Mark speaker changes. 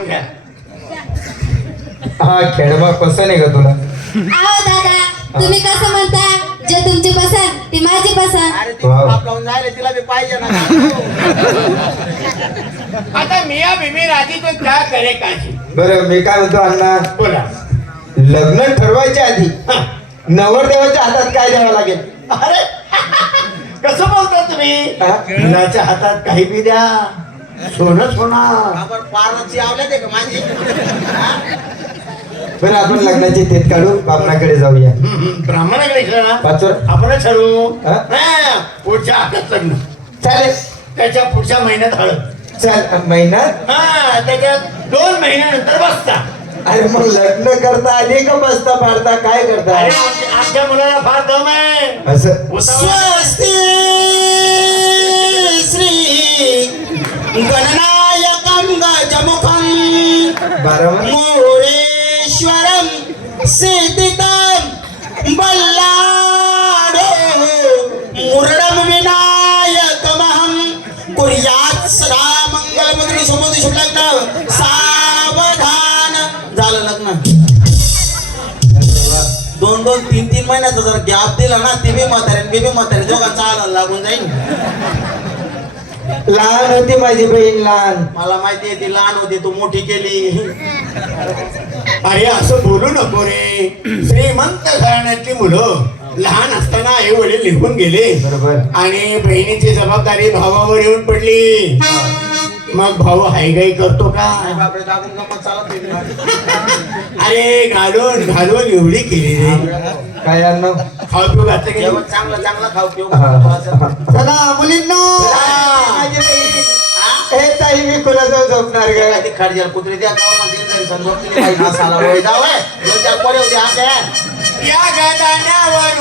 Speaker 1: घ्या.
Speaker 2: हा खेळबा पसंत आहे का तुला?
Speaker 3: आहो दादा, तुम्ही कसं म्हणता, जे तुमची पसंत ती माझी पसंत.
Speaker 1: अरे ती
Speaker 2: वाव.
Speaker 1: बाप लावून जायला तिला बी पाहिजे ना. आता मिया बीबी राजी तो क्या करे काशी.
Speaker 2: बरं मी काय म्हणतो अण्णा,
Speaker 1: बोला.
Speaker 2: लग्न ठरवायच्या आधी नवरदेवाच्या हातात काय द्यावं लागेल?
Speaker 1: अरे कसं बोलता तुम्ही?
Speaker 2: हा?
Speaker 1: मुलाच्या हातात काही बी द्या, सोनं सोना पारची आवल्या ते का माझी.
Speaker 2: बरं आपण लग्नाचे तेत काढू, बापणाकडे जाऊया.
Speaker 1: ब्राह्मणाकडे ना
Speaker 2: पाचवर
Speaker 1: आपण ठरवू.
Speaker 2: हा?
Speaker 1: हा, पुढच्या हातात लग्न,
Speaker 2: चालेल.
Speaker 1: त्याच्या पुढच्या महिन्यात हळद.
Speaker 2: चल महिन्यात.
Speaker 1: हा, त्याच्यात 2 महिन्यानंतर बसता.
Speaker 2: अरे मग लग्न करता आधी का बसता पाडता काय करता?
Speaker 1: अरे आमच्या मुलाला फार दम आहे.
Speaker 2: असं
Speaker 1: स्वस्ति श्री गणनायकं गजमुखं
Speaker 2: 12 महिने.
Speaker 1: मोरेश्वरं सिद्धितं बल्लाडो मुरडं विनायकमहं कुर्यात् सदा मंगलमंगल समोदी शुभ लग्न सावधान. झालं लग्न. 2-2, 3-3 महिन्याचा जर गॅप दिला ना, ती बी म्हातारी बेबी म्हातारी दोघा चालायला लागून जाईल.
Speaker 2: लहान होती माझी बहीण, लहान.
Speaker 1: मला माहिती आहे ती लहान होती, तू मोठी केली. अरे असं बोलू नको रे. श्रीमंत घराण्यातली मुलं लहान असताना आई वडील निघून गेले
Speaker 2: बरोबर.
Speaker 1: आणि बहिणीची जबाबदारी भावावर येऊन पडली. मग भाऊ हायगाई करतो का? अरे घालून घालून एवढी केली रे.
Speaker 2: काय अण्णा?
Speaker 1: खाऊ पिऊ घातलं की चांगला चांगला खाऊ पिऊ.
Speaker 2: चला मुलींनो, माझी बहीण. हे ताई मी कुणाजवळ झोपणार का?
Speaker 1: ते खडजल कुत्रे त्या गावामध्ये तरी समजून गेली पाहिजे. असाला वय जावं 2-4 पोरे होते आमच्या. या गदाण्यावर